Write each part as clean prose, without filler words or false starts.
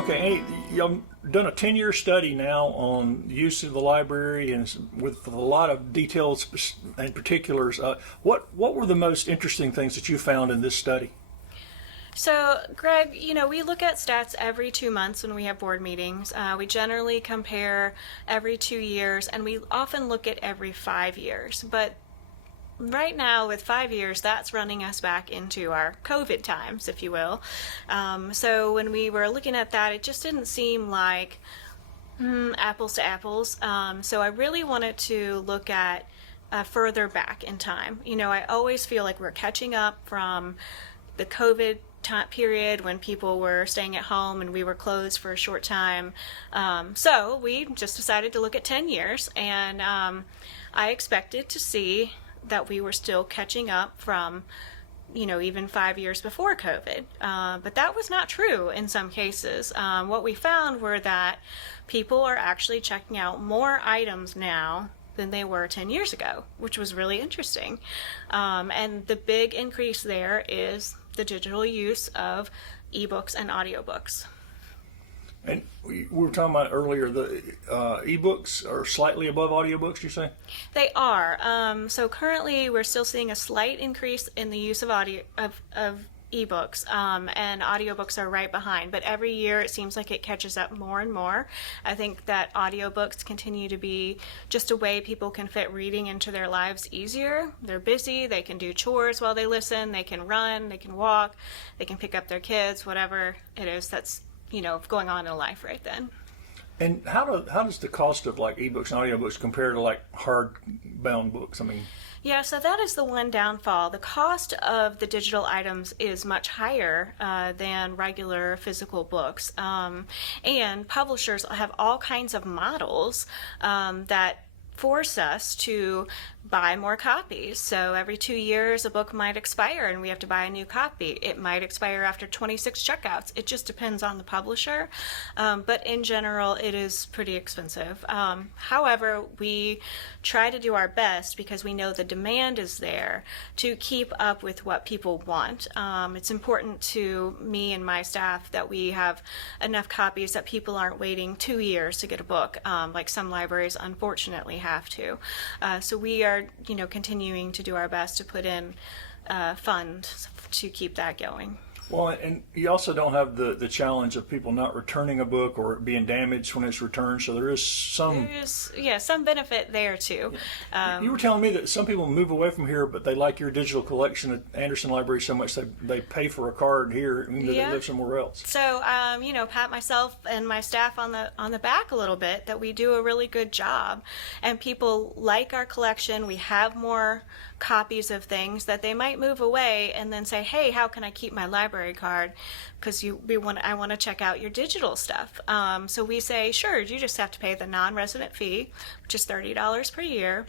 Okay, hey, you've done a 10-year study now on the use of the library and with a lot of details and particulars. What were the most interesting things that you found in this study? So, Greg, we look at stats every 2 months when we have board meetings. We generally compare every 2 years, and we often look at every 5 years. But right now, with 5 years, that's running us back into our COVID times, if you will. So when we were looking at that, it just didn't seem like apples to apples. So I really wanted to look at further back in time. I always feel like we're catching up from the COVID time period when people were staying at home and we were closed for a short time. So we just decided to look at 10 years, and I expected to see that we were still catching up from even 5 years before COVID. But that was not true in some cases. What we found were that people are actually checking out more items now than they were 10 years ago, which was really interesting. And the big increase there is the digital use of eBooks and audiobooks. And we were talking about earlier, the ebooks are slightly above audiobooks, you say? They are. So currently, we're still seeing a slight increase in the use of ebooks, and audiobooks are right behind. But every year, it seems like it catches up more and more. I think that audiobooks continue to be just a way people can fit reading into their lives easier. They're busy. They can do chores while they listen. They can run. They can walk. They can pick up their kids. Whatever it is that's going on in life right then. And how does the cost of like ebooks and audiobooks compare to like hardbound books? I mean, Yeah, so that is the one downfall. The cost of the digital items is much higher than regular physical books. And publishers have all kinds of models that force us to buy more copies. So every 2 years, a book might expire and we have to buy a new copy. It might expire after 26 checkouts. It just depends on the publisher. But in general, it is pretty expensive. However, we try to do our best because we know the demand is there to keep up with what people want. It's important to me and my staff that we have enough copies that people aren't waiting 2 years to get a book, like some libraries unfortunately have to. So we are continuing to do our best to put in funds to keep that going. well, and you also don't have the challenge of people not returning a book or it being damaged when it's returned. So there is some. There's some benefit there too. You were telling me that some people move away from here, but they like your digital collection at Anderson Library so much they pay for a card here, even though they live somewhere else. So, pat myself and my staff on the back a little bit that we do a really good job, and people like our collection. We have more copies of things that they might move away and then say, "Hey, how can I keep my library card? Because I want to check out your digital stuff." So we say, "Sure, you just have to pay the non-resident fee, which is $30 per year,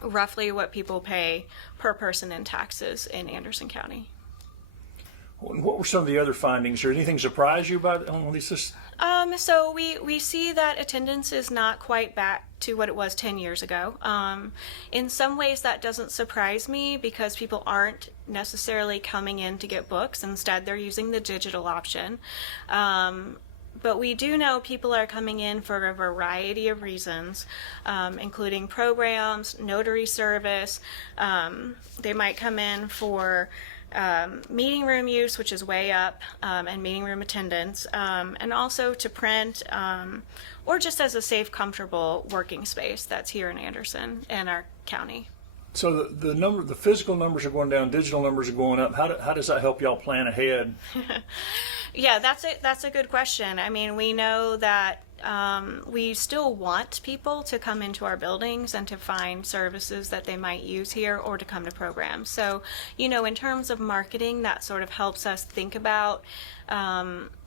roughly what people pay per person in taxes in Anderson County." What were some of the other findings? Or anything surprise you about on these? So we see that attendance is not quite back to what it was 10 years ago. In some ways that doesn't surprise me because people aren't necessarily coming in to get books. Instead, they're using the digital option. But we do know people are coming in for a variety of reasons, including programs, notary service. They might come in for meeting room use, which is way up, and meeting room attendance, and also to print, or just as a safe, comfortable working space that's here in Anderson and our county. So the physical numbers are going down, digital numbers are going up. How does that help y'all plan ahead? Yeah, that's a good question. I mean, we know that we still want people to come into our buildings and to find services that they might use here or to come to programs. So, in terms of marketing, that sort of helps us think about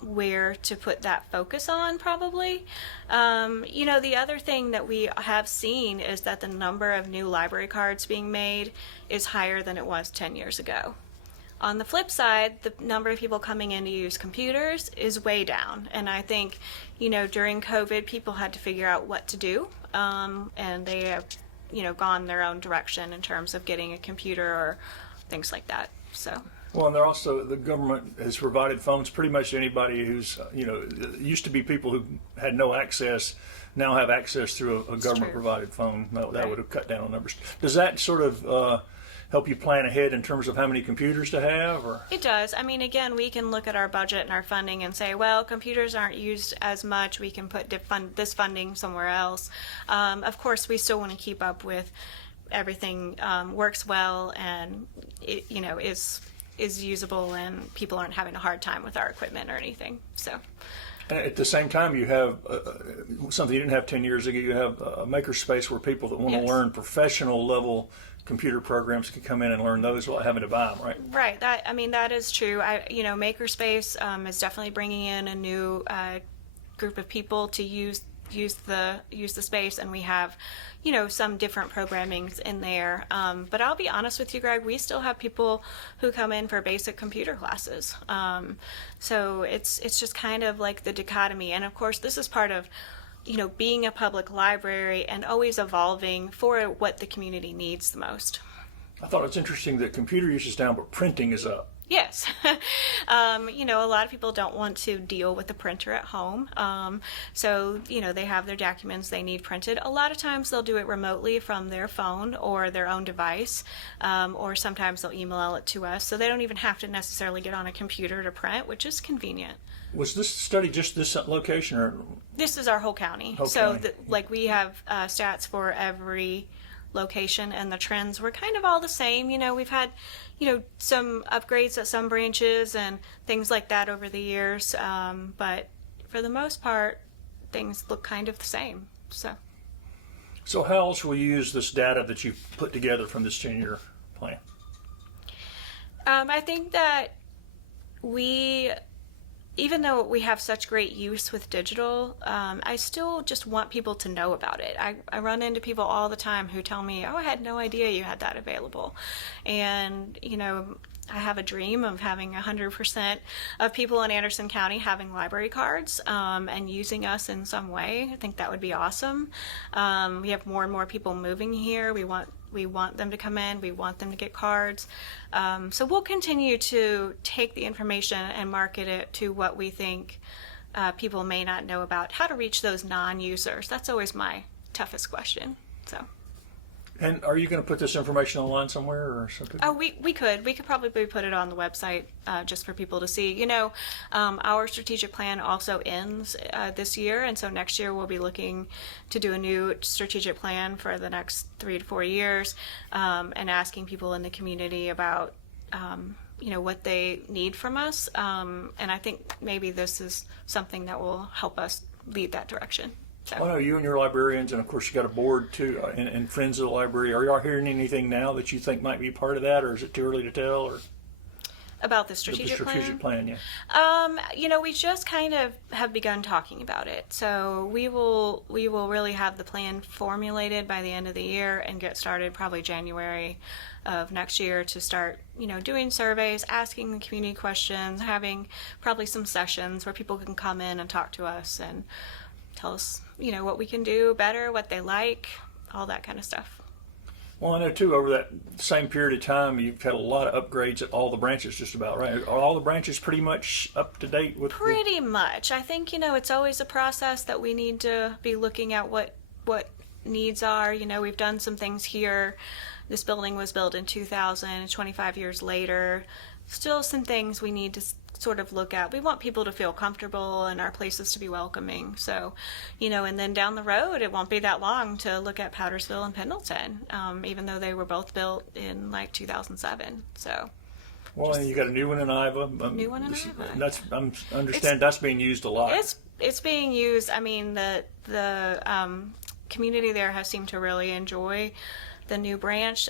where to put that focus on, probably. The other thing that we have seen is that the number of new library cards being made is higher than it was 10 years ago. On the flip side, the number of people coming in to use computers is way down. And I think, during COVID, people had to figure out what to do. And they have, gone their own direction in terms of getting a computer or things like that. So. Well, and they're also, the government has provided phones pretty much to anybody who's, it used to be people who had no access now have access through a government provided phone. That Right. would have cut down on numbers. Does that sort of help you plan ahead in terms of how many computers to have? Or It does. I mean, again, we can look at our budget and our funding and say, well, computers aren't used as much. We can put this funding somewhere else. Of course, we still want to keep up with everything works well and it, is usable, and people aren't having a hard time with our equipment or anything. So. at the same time, you have something you didn't have 10 years ago. You have a makerspace where people that want to Yes. learn professional level computer programs can come in and learn those without having to buy them, right? Right. That is true. Makerspace is definitely bringing in a new group of people to use the space, and we have, some different programmings in there. But I'll be honest with you, Greg, we still have people who come in for basic computer classes. So it's just kind of like the dichotomy, and of course, this is part of being a public library and always evolving for what the community needs the most. I thought it was interesting that computer use is down, but printing is up. Yes. A lot of people don't want to deal with the printer at home. So, they have their documents they need printed. A lot of times they'll do it remotely from their phone or their own device, or sometimes they'll email it to us. So they don't even have to necessarily get on a computer to print, which is convenient. Was this study just this location, or This is our whole county. Whole So, county. we have stats for every location, and the trends were kind of all the same. We've had, some upgrades at some branches and things like that over the years. But for the most part, things look kind of the same. So how else will you use this data that you put together from this 10-year plan? I think that even though we have such great use with digital, I still just want people to know about it. I run into people all the time who tell me, oh, I had no idea you had that available. And, I have a dream of having 100% of people in Anderson County having library cards and using us in some way. I think that would be awesome. We have more and more people moving here. We want them to come in. We want them to get cards. So we'll continue to take the information and market it to what we think people may not know about, how to reach those non-users. That's always my toughest question. So. And are you going to put this information online somewhere or something? Oh, we could probably put it on the website just for people to see. Our strategic plan also ends this year, and so next year we'll be looking to do a new strategic plan for the next 3 to 4 years, and asking people in the community about what they need from us. And I think maybe this is something that will help us lead that direction. So. I know you and your librarians, and of course you got a board too, and friends of the library. Are y'all hearing anything now that you think might be part of that, or is it too early to tell? Or about the strategic plan, yeah. We just kind of have begun talking about it. So we will really have the plan formulated by the end of the year and get started probably January of next year to start, doing surveys, asking the community questions, having probably some sessions where people can come in and talk to us and tell us, what we can do better, what they like, all that kind of stuff. Well, I know too, over that same period of time, you've had a lot of upgrades at all the branches just about, right? Are all the branches pretty much up to date with Pretty much. I think, it's always a process that we need to be looking at what needs are. We've done some things here. This building was built in 2000, 25 years later. Still some things we need to sort of look at. We want people to feel comfortable and our places to be welcoming. So, and then down the road, it won't be that long to look at Powdersville and Pendleton, even though they were both built in like 2007. So. Well, and you got a new one in Iowa. New one in Iowa. That's that's being used a lot. It's being used. I mean, the community there has seemed to really enjoy the new branch.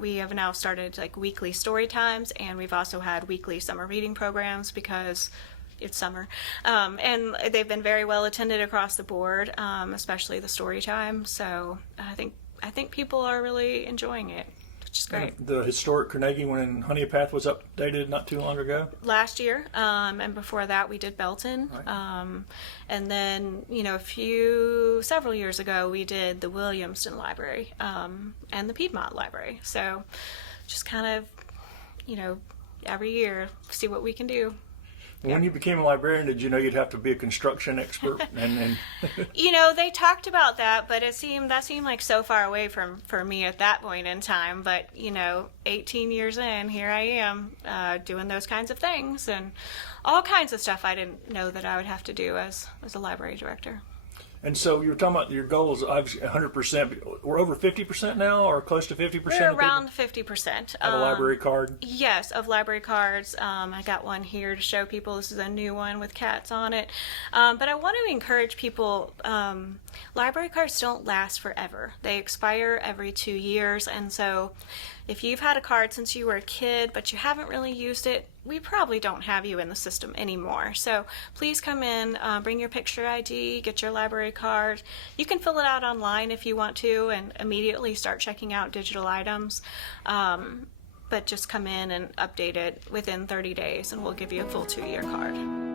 We have now started like weekly story times, and we've also had weekly summer reading programs because it's summer. And they've been very well attended across the board, especially the story time. So I think people are really enjoying it, which is great. And the historic Carnegie one in Honeypath was updated not too long ago. Last year, and before that we did Belton. Right. And then, several years ago, we did the Williamston Library and the Piedmont Library. So just kind of, every year, see what we can do. When you became a librarian, did you know you'd have to be a construction expert? You know, they talked about that, but that seemed like so far away for me at that point in time. But, you know, 18 years in, here I am doing those kinds of things and all kinds of stuff I didn't know that I would have to do as a library director. And so you were talking about your goals, obviously 100%. We're over 50% now, or close to 50%? We're around 50%. Have a library card? Yes, of library cards. I got one here to show people. This is a new one with cats on it. But I want to encourage people, library cards don't last forever. They expire every 2 years, and so if you've had a card since you were a kid but you haven't really used it, we probably don't have you in the system anymore. So please come in, bring your picture ID, get your library card. You can fill it out online if you want to and immediately start checking out digital items. But just come in and update it within 30 days and we'll give you a full 2-year card.